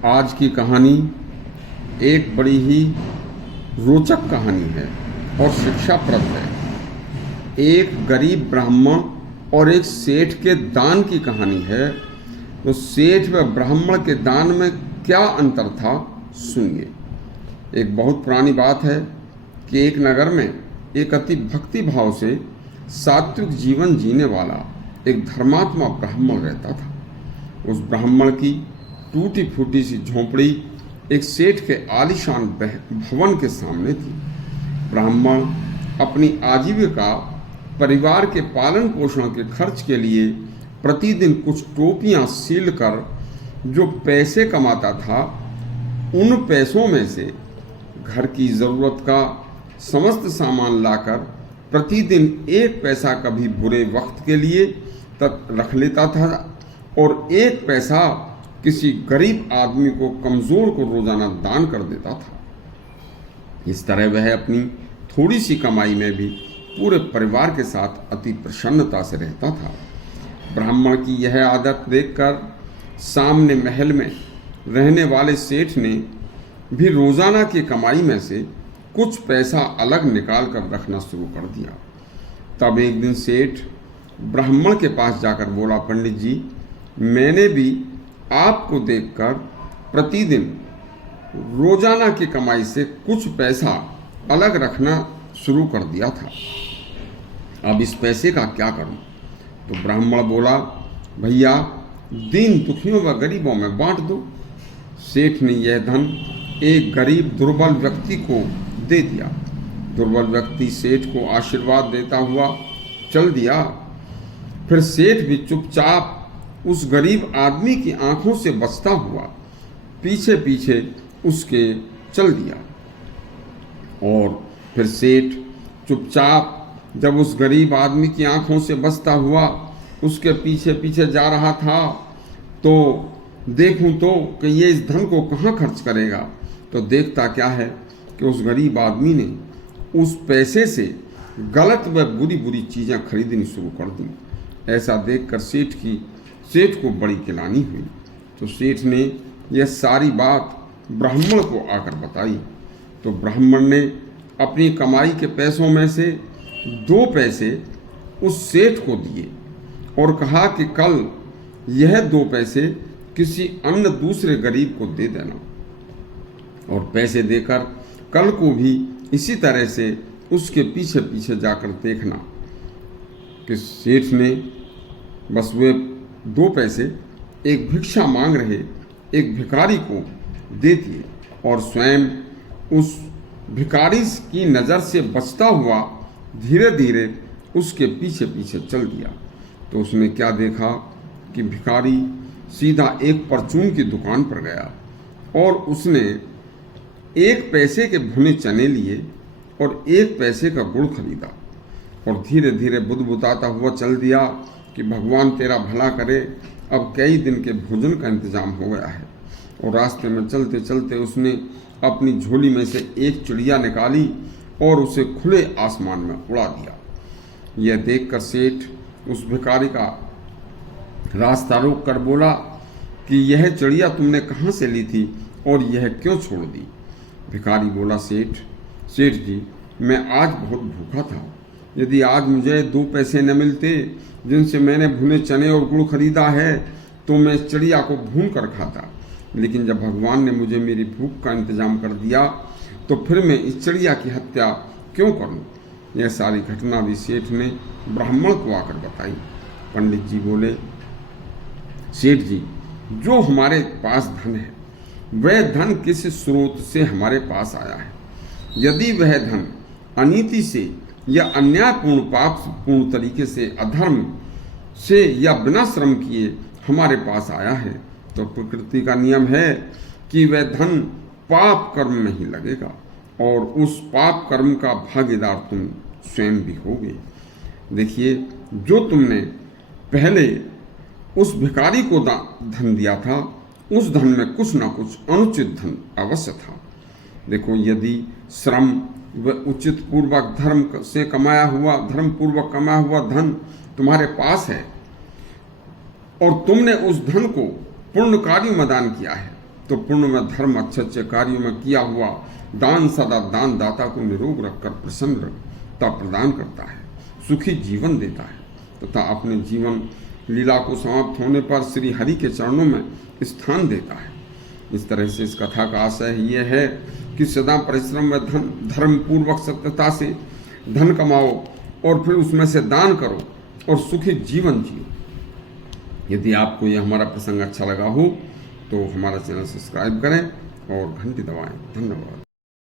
आज की कहानी एक बड़ी ही रोचक कहानी है और शिक्षाप्रद है। एक गरीब ब्राह्मण और एक सेठ के दान की कहानी है। तो सेठ व ब्राह्मण के दान में क्या अंतर था, सुनिए। एक बहुत पुरानी बात है कि एक नगर में एक अति भक्ति भाव से सात्विक जीवन जीने वाला एक धर्मात्मा ब्राह्मण रहता था। उस ब्राह्मण की टूटी फूटी सी झोंपड़ी एक सेठ के आलीशान भवन के सामने थी। ब्राह्मण अपनी आजीविका परिवार के पालन पोषण के खर्च के लिए प्रतिदिन कुछ टोपियां सील कर जो पैसे कमाता था, उन पैसों में से घर की ज़रूरत का समस्त सामान लाकर प्रतिदिन एक पैसा कभी बुरे वक्त के लिए तक रख लेता था और एक पैसा किसी गरीब आदमी को, कमज़ोर को रोज़ाना दान कर देता था। इस तरह वह अपनी थोड़ी सी कमाई में भी पूरे परिवार के साथ अति प्रसन्नता से रहता था। ब्राह्मण की यह आदत देखकर सामने महल में रहने वाले सेठ ने भी रोज़ाना की कमाई में से कुछ पैसा अलग निकाल कर रखना शुरू कर दिया। तब एक दिन सेठ ब्राह्मण के पास जाकर बोला, पंडित जी, मैंने भी आपको देखकर प्रतिदिन रोजाना की कमाई से कुछ पैसा अलग रखना शुरू कर दिया था। अब इस पैसे का क्या करूं? तो ब्राह्मण बोला, भैया, दीन दुखियों व गरीबों में बांट दो। सेठ ने यह धन एक गरीब दुर्बल व्यक्ति को दे दिया। दुर्बल व्यक्ति सेठ को आशीर्वाद देता हुआ चल दिया। फिर सेठ भी चुपचाप उस गरीब आदमी की आंखों से बचता हुआ पीछे पीछे उसके चल दिया। और फिर सेठ चुपचाप जब उस गरीब आदमी की आंखों से बचता हुआ उसके पीछे पीछे जा रहा था, तो देखूं तो कि ये इस धन को कहाँ खर्च करेगा, तो देखता क्या है कि उस गरीब आदमी ने उस पैसे से गलत व बुरी बुरी चीज़ें खरीदनी शुरू कर दी। ऐसा देखकर सेठ को बड़ी गिलानी हुई। तो सेठ ने यह सारी बात ब्राह्मण को आकर बताई। तो ब्राह्मण ने अपनी कमाई के पैसों में से 2 पैसे उस सेठ को दिए और कहा कि कल यह 2 पैसे किसी अन्य दूसरे गरीब को दे देना, और पैसे देकर कल को भी इसी तरह से उसके पीछे पीछे जाकर देखना कि सेठ ने बस वे 2 पैसे एक भिक्षा मांग रहे एक भिखारी को दे दिए और स्वयं उस भिखारी की नज़र से बचता हुआ धीरे धीरे उसके पीछे पीछे चल दिया। तो उसने क्या देखा कि भिखारी सीधा एक परचून की दुकान पर गया और उसने 1 पैसे के भुने चने लिए और 1 पैसे का गुड़ खरीदा और धीरे धीरे बुदबुदाता हुआ चल दिया कि भगवान तेरा भला करे, अब कई दिन के भोजन का इंतजाम हो गया है। और रास्ते में चलते चलते उसने अपनी झोली में से एक चिड़िया निकाली और उसे खुले आसमान में उड़ा दिया। यह देखकर सेठ उस भिखारी का रास्ता रोक कर बोला कि यह चिड़िया तुमने कहाँ से ली थी और यह क्यों छोड़ दी? भिखारी बोला, सेठ जी, मैं आज बहुत भूखा था। यदि आज मुझे 2 पैसे न मिलते जिनसे मैंने भुने चने और गुड़ खरीदा है, तो मैं इस चिड़िया को भून कर खाता। लेकिन जब भगवान ने मुझे मेरी भूख का इंतजाम कर दिया, तो फिर मैं इस चिड़िया की हत्या क्यों करूं? यह सारी घटना भी सेठ ने ब्राह्मण को आकर बताई। पंडित जी बोले, सेठ जी, जो हमारे पास धन है वह धन किस स्रोत से हमारे पास आया है? यदि वह धन अनीति से या अन्यायपूर्ण पापपूर्ण तरीके से, अधर्म से या बिना श्रम किए हमारे पास आया है, तो प्रकृति का नियम है कि वह धन पाप कर्म में ही लगेगा और उस पाप कर्म का भागीदार तुम स्वयं भी होगे। देखिए, जो तुमने पहले उस भिखारी को धन दिया था, उस धन में कुछ ना कुछ अनुचित धन अवश्य था। देखो, यदि श्रम व उचित पूर्वक धर्म पूर्वक कमाया हुआ धन तुम्हारे पास है और तुमने उस धन को पुण्य कार्यों में दान किया है, तो पुण्य में, धर्म, अच्छे अच्छे कार्यों में किया हुआ दान सदा दान दाता को निरोग रखकर प्रसन्नता प्रदान करता है, सुखी जीवन देता है तथा अपने जीवन लीला को समाप्त होने पर श्री हरि के चरणों में स्थान देता है। इस तरह से इस कथा का आशय ये है कि सदा परिश्रम में धर्म पूर्वक सत्यता से धन कमाओ और फिर उसमें से दान करो और सुखी जीवन जियो। यदि आपको यह हमारा प्रसंग अच्छा लगा हो तो हमारा चैनल सब्सक्राइब करें और घंटी दबाएं। धन्यवाद।